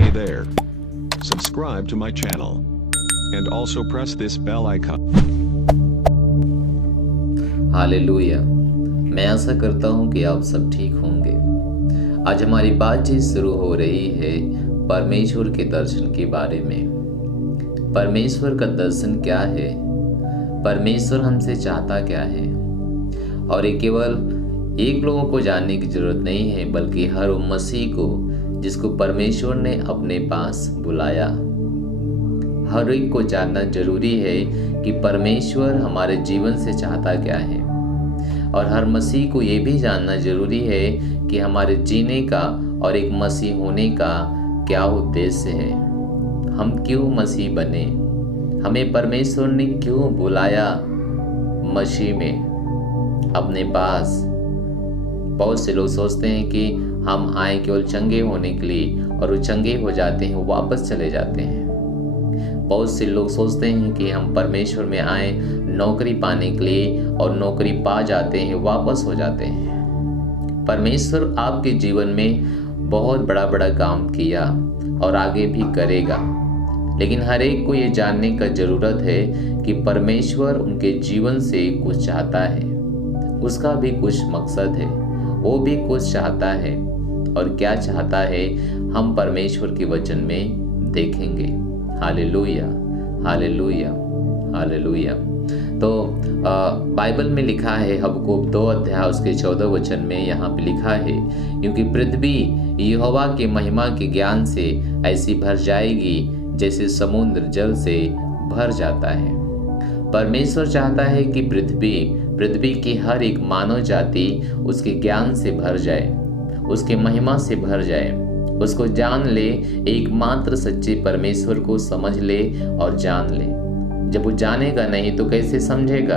Hey there. Subscribe to my channel. And also press this bell icon. Hallelujah. मैं आशा करता हूँ कि आप सब ठीक होंगे। आज हमारी बातचीत शुरू हो रही है परमेश्वर के दर्शन के बारे में। परमेश्वर का दर्शन क्या है? परमेश्वर हमसे चाहता क्या है? और ये केवल एक लोगों को जानने की जरूरत नहीं है, बल्कि हर मसीह को जिसको परमेश्वर ने अपने पास बुलाया। हर एक को जानना जरूरी है कि परमेश्वर हमारे जीवन से चाहता क्या है, और हर मसीह को ये भी जानना जरूरी है कि हमारे जीने का और एक मसीह होने का क्या उद्देश्य है। हम क्यों मसीह बने? हमें परमेश्वर ने क्यों बुलाया मसीह में अपने पास? बहुत से लोग सोचते हैं कि हम आए केवल चंगे होने के लिए, और वो चंगे हो जाते हैं, वापस चले जाते हैं। बहुत से लोग सोचते हैं कि हम परमेश्वर में आए नौकरी पाने के लिए, और नौकरी पा जाते हैं, वापस हो जाते हैं। परमेश्वर आपके जीवन में बहुत बड़ा बड़ा काम किया और आगे भी करेगा, लेकिन हर एक को ये जानने का ज़रूरत है कि परमेश्वर उनके जीवन से कुछ चाहता है। उसका भी कुछ मकसद है, वो भी कुछ चाहता है, और क्या चाहता है हम परमेश्वर के वचन में देखेंगे। Hallelujah, hallelujah, hallelujah. तो बाइबल में लिखा है, हबक्कूक 2 अध्याय उसके 14 वचन में यहाँ पे लिखा है, क्योंकि पृथ्वी यहोवा की महिमा के ज्ञान से ऐसी भर जाएगी जैसे समुद्र जल से भर जाता है। परमेश्वर चाहता है कि पृथ्वी की हर एक मानव जाति उसके ज्ञान से भर जाए, उसके महिमा से भर जाए, उसको जान ले, एकमात्र सच्चे परमेश्वर को समझ ले और जान ले। जब वो जानेगा नहीं तो कैसे समझेगा,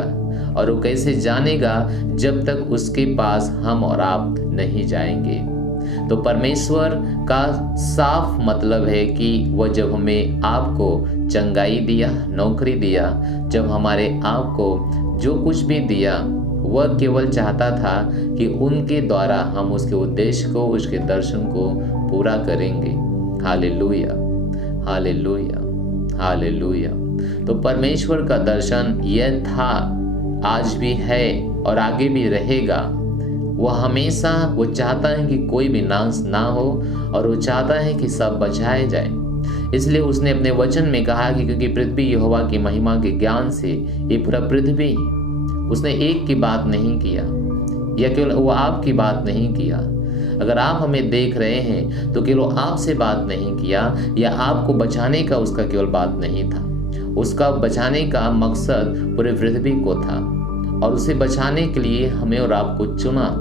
और वो कैसे जानेगा जब तक उसके पास हम और आप नहीं जाएंगे। तो परमेश्वर का साफ मतलब है कि वह जब हमें आपको चंगाई दिया, नौकरी दिया, जब हमारे आप को जो कुछ भी दिया, वह केवल चाहता था कि उनके द्वारा हम उसके उद्देश्य को, उसके दर्शन को पूरा करेंगे। Hallelujah, hallelujah, hallelujah. तो परमेश्वर का दर्शन यह था, आज भी है और आगे भी रहेगा। वह हमेशा वो चाहता है कि कोई भी नाश ना हो, और वो चाहता है कि सब बचाए जाए। इसलिए उसने अपने वचन में कहा कि क्योंकि पृथ्वी यहोवा की महिमा के ज्ञान से, ये पूरा पृथ्वी, उसने एक की बात नहीं किया, या केवल वो आपकी बात नहीं किया। अगर आप हमें देख रहे हैं तो केवल आपसे बात नहीं किया, या आपको बचाने का उसका केवल बात नहीं था। उसका बचाने का मकसद पूरे पृथ्वी को था, और उसे बचाने के लिए हमें और आपको चुना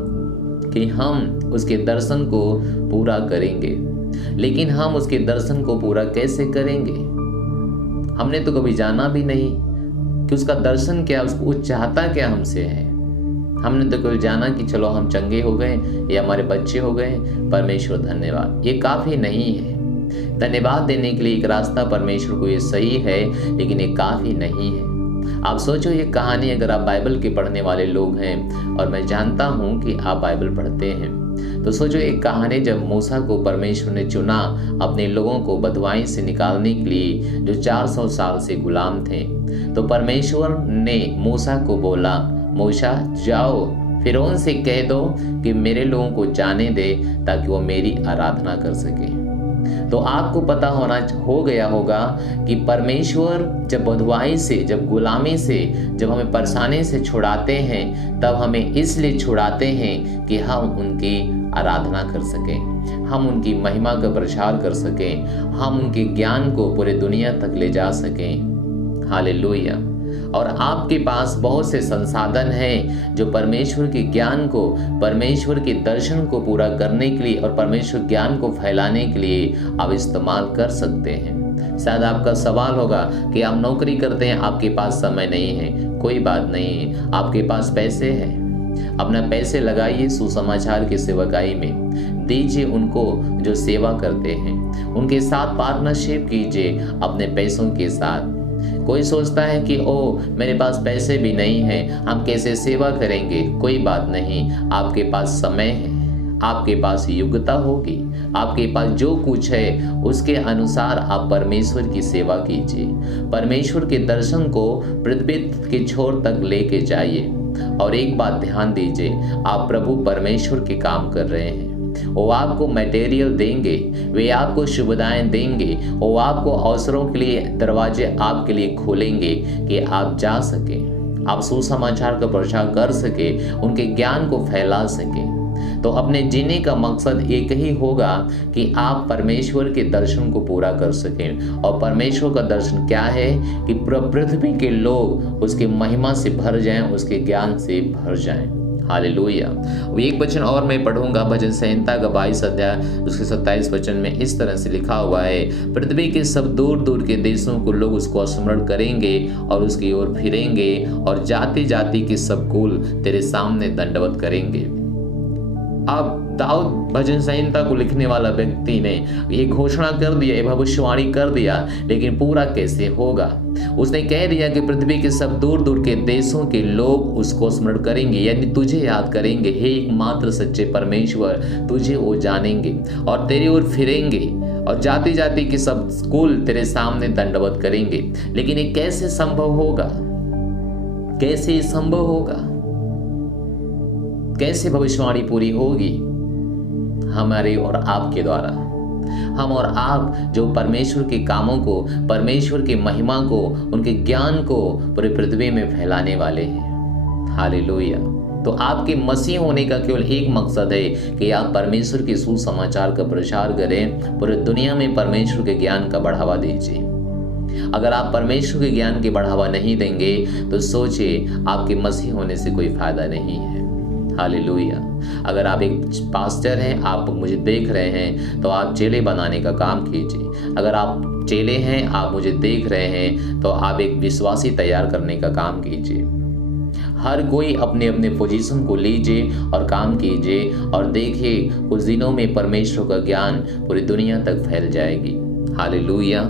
कि हम उसके दर्शन को पूरा करेंगे। लेकिन हम उसके दर्शन को पूरा कैसे करेंगे? हमने तो कभी जाना भी नहीं कि उसका दर्शन क्या, उसको चाहता क्या हमसे है। हमने तो केवल जाना कि चलो हम चंगे हो गए या हमारे बच्चे हो गए, परमेश्वर धन्यवाद। ये काफ़ी नहीं है। धन्यवाद देने के लिए एक रास्ता परमेश्वर को ये सही है, लेकिन ये काफ़ी नहीं है। आप सोचो, ये कहानी, अगर आप बाइबल के पढ़ने वाले लोग हैं, और मैं जानता हूँ कि आप बाइबल पढ़ते हैं, तो सोचो एक कहानी, जब मूसा को परमेश्वर ने चुना अपने लोगों को बदवाई से निकालने के लिए, जो 400 साल से गुलाम थे, तो परमेश्वर ने मूसा को बोला, मूसा जाओ, फिरौन से कह दो कि मेरे लोगों को जाने दे, ताकि वो मेरी आराधना कर सके। तो आपको पता हो गया होगा कि परमेश्वर जब बंधुआई से, जब गुलामी से, जब हमें परेशानी से छुड़ाते हैं, तब हमें इसलिए छुड़ाते हैं कि हम उनकी आराधना कर सकें, हम उनकी महिमा का प्रचार कर सकें, हम उनके ज्ञान को पूरे दुनिया तक ले जा सकें। हालेलुया। और आपके पास बहुत से संसाधन हैं जो परमेश्वर के ज्ञान को, परमेश्वर के दर्शन को पूरा करने के लिए और परमेश्वर ज्ञान को फैलाने के लिए आप इस्तेमाल कर सकते हैं। शायद आपका सवाल होगा कि आप नौकरी करते हैं, आपके पास समय नहीं है। कोई बात नहीं है, आपके पास पैसे हैं, अपना पैसे लगाइए सुसमाचार की सेवकाई में, दीजिए उनको जो सेवा करते हैं, उनके साथ पार्टनरशिप कीजिए अपने पैसों के साथ। कोई सोचता है कि ओ मेरे पास पैसे भी नहीं हैं, हम कैसे सेवा करेंगे? कोई बात नहीं, आपके पास समय है, आपके पास योग्यता होगी, आपके पास जो कुछ है उसके अनुसार आप परमेश्वर की सेवा कीजिए। परमेश्वर के दर्शन को पृथ्वी के छोर तक लेके जाइए। और एक बात ध्यान दीजिए, आप प्रभु परमेश्वर के काम कर रहे हैं। वो आपको मटेरियल देंगे, वे आपको सुविधाएं देंगे, वो आपको अवसरों के लिए दरवाजे आपके लिए खोलेंगे कि आप जा सकें, आप सुसमाचार का प्रचार कर सके, उनके ज्ञान को फैला सके। तो अपने जीने का मकसद एक ही होगा कि आप परमेश्वर के दर्शन को पूरा कर सकें। और परमेश्वर का दर्शन क्या है कि पृथ्वी के लोग उसके महिमा से भर जाएं, उसके ज्ञान से भर जाएं। हालेलुया। एक वचन और मैं पढ़ूंगा, भजन संहिता का 22 अध्याय उसके 27 वचन में इस तरह से लिखा हुआ है, पृथ्वी के सब दूर दूर के देशों को लोग उसको स्मरण करेंगे और उसकी ओर फिरेंगे, और जाति जाति के सब कुल तेरे सामने दंडवत करेंगे। अब दाऊद भजन संहिता को लिखने वाला व्यक्ति ने ये घोषणा कर दिया, ये भविष्यवाणी कर दिया, लेकिन पूरा कैसे होगा? उसने कह दिया कि पृथ्वी के सब दूर दूर के देशों के लोग उसको स्मरण करेंगे, यानी तुझे याद करेंगे। हे एकमात्र सच्चे परमेश्वर, तुझे वो जानेंगे और तेरी ओर फिरेंगे, और जाति जाति के सब कुल तेरे सामने दंडवत करेंगे। लेकिन ये कैसे संभव होगा? कैसे संभव होगा? कैसे भविष्यवाणी पूरी होगी? हमारे और आपके द्वारा। हम और आप जो परमेश्वर के कामों को, परमेश्वर की महिमा को, उनके ज्ञान को पूरी पृथ्वी में फैलाने वाले हैं। हालेलुया। तो आपके मसीह होने का केवल एक मकसद है कि आप परमेश्वर के सुसमाचार का प्रचार करें, पूरी दुनिया में परमेश्वर के ज्ञान का बढ़ावा दीजिए। अगर आप परमेश्वर के ज्ञान के बढ़ावा नहीं देंगे तो सोचिए, आपके मसीह होने से कोई फायदा नहीं है। हालेलुया। अगर आप एक पास्टर हैं, आप मुझे देख रहे हैं, तो आप चेले बनाने का काम कीजिए। अगर आप चेले हैं, आप मुझे देख रहे हैं, तो आप एक विश्वासी तैयार करने का काम कीजिए। हर कोई अपने अपने पोजीशन को लीजिए और काम कीजिए, और देखिए कुछ दिनों में परमेश्वर का ज्ञान पूरी दुनिया तक फैल जाएगी। Hallelujah,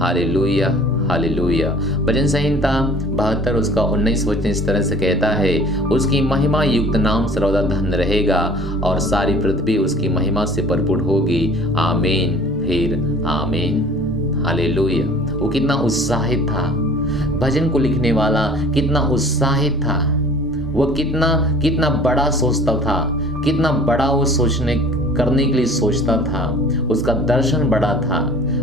hallelujah, hallelujah. भजन संहिता 72 उसका 19 वचन इस तरह से कहता है, उसकी महिमा युक्त नाम सर्वदा धन्य रहेगा, और सारी पृथ्वी उसकी महिमा से भरपूर होगी। आमीन, फिर आमीन। हालेलुया। वो कितना उत्साहित था, भजन को लिखने वाला कितना उत्साहित था, वो कितना बड़ा सोचता था, कितना बड़ा वो सोचने करने के लिए सोचता था। उसका दर्शन बड़ा था।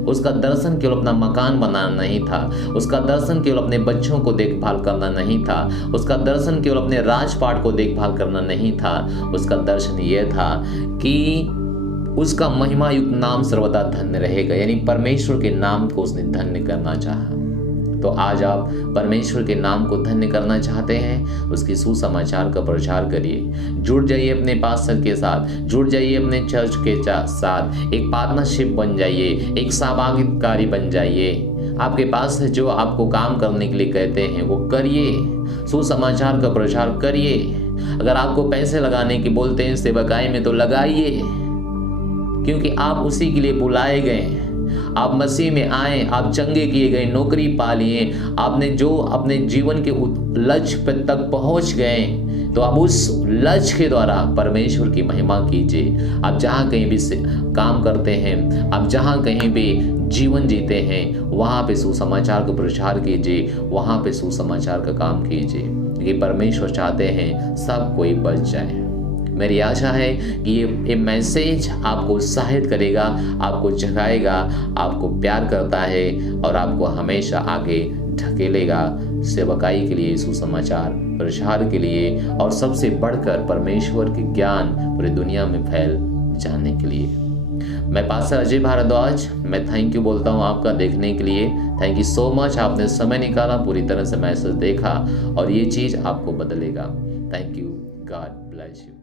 उसका दर्शन केवल अपना मकान बनाना नहीं था, उसका दर्शन केवल अपने बच्चों को देखभाल करना नहीं था, उसका दर्शन केवल अपने राजपाट को देखभाल करना नहीं था। उसका दर्शन यह था कि उसका महिमा युक्त नाम सर्वदा धन्य रहेगा, यानी परमेश्वर के नाम को उसने धन्य करना चाहा। तो आज आप परमेश्वर के नाम को धन्य करना चाहते हैं, उसकी सुसमाचार का प्रचार करिए। जुड़ जाइए अपने पास्टर के साथ, जुड़ जाइए अपने चर्च के साथ, एक पार्टनरशिप बन जाइए, एक सहभागिताकारी बन जाइए। आपके पास जो आपको काम करने के लिए कहते हैं वो करिए, सुसमाचार का प्रचार करिए। अगर आपको पैसे लगाने की बोलते हैं सेवकाई में, तो लगाइए, क्योंकि आप उसी के लिए बुलाए गए हैं। आप मसीह में आए, आप चंगे किए गए, नौकरी पा लिए, आपने जो अपने जीवन के लक्ष्य तक पहुंच गए, तो आप उस लक्ष्य के द्वारा परमेश्वर की महिमा कीजिए। आप जहाँ कहीं भी काम करते हैं, आप जहाँ कहीं भी जीवन जीते हैं, वहाँ पे सुसमाचार का प्रचार कीजिए, वहाँ पे सुसमाचार का काम कीजिए, क्योंकि परमेश्वर चाहते हैं सब कोई बच जाए। मेरी आशा है कि ये मैसेज आपको उत्साहित करेगा, आपको जगाएगा, आपको प्यार करता है और आपको हमेशा आगे ढकेलेगा सेवकाई के लिए, सुसमाचार प्रचार के लिए, और सबसे बढ़कर परमेश्वर के ज्ञान पूरी दुनिया में फैल जाने के लिए। मैं पास्टर अजय भारद्वाज, मैं थैंक यू बोलता हूँ आपका देखने के लिए। थैंक यू सो मच, आपने समय निकाला, पूरी तरह से मैसेज देखा और ये चीज़ आपको बदलेगा। Thank you, God bless you.